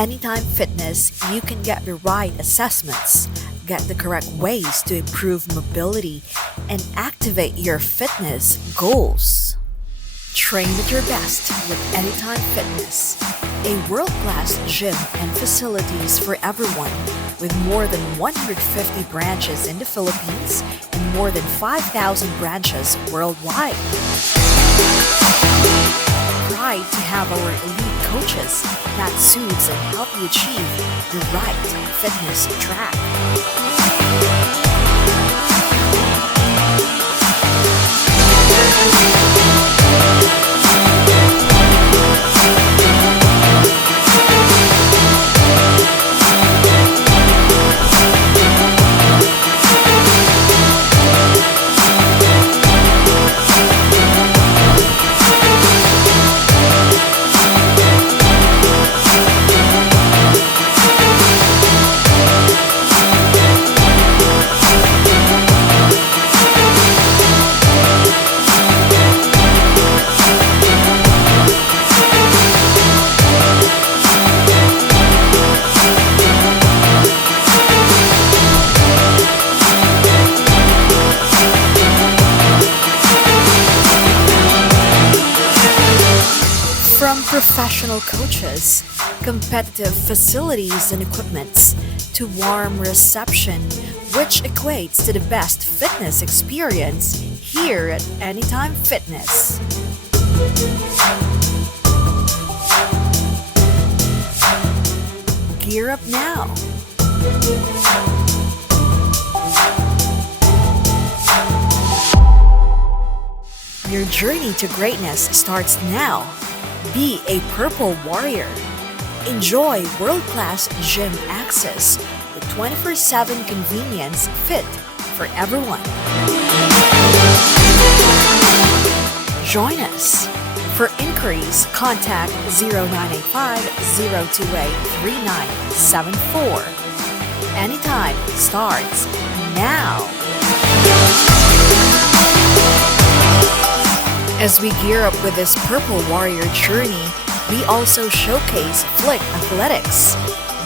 Anytime Fitness, you can get the right assessments, get the correct ways to improve mobility, and activate your fitness goals. Train at your best with Anytime Fitness, a world-class gym and facilities for everyone with more than 150 branches in the Philippines and more than 5,000 branches worldwide. Pride to have our elite coaches that suits and help you achieve the right fitness track. From professional coaches, competitive facilities and equipments, to warm reception, which equates to the best fitness experience here at Anytime Fitness. Gear up now. Your journey to greatness starts now. Be a Purple Warrior. Enjoy world-class gym access with 24/7 convenience fit for everyone. Join us. For inquiries, contact 0985-028-3974. Anytime starts now. As we gear up with this Purple Warrior journey, we also showcase FLIQ Athletics.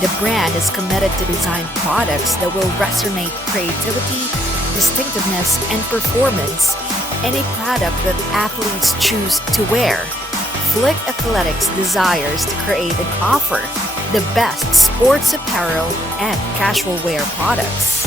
The brand is committed to design products that will resonate creativity, distinctiveness, and performance in a product that athletes choose to wear. FLIQ Athletics desires to create and offer the best sports apparel and casual wear products.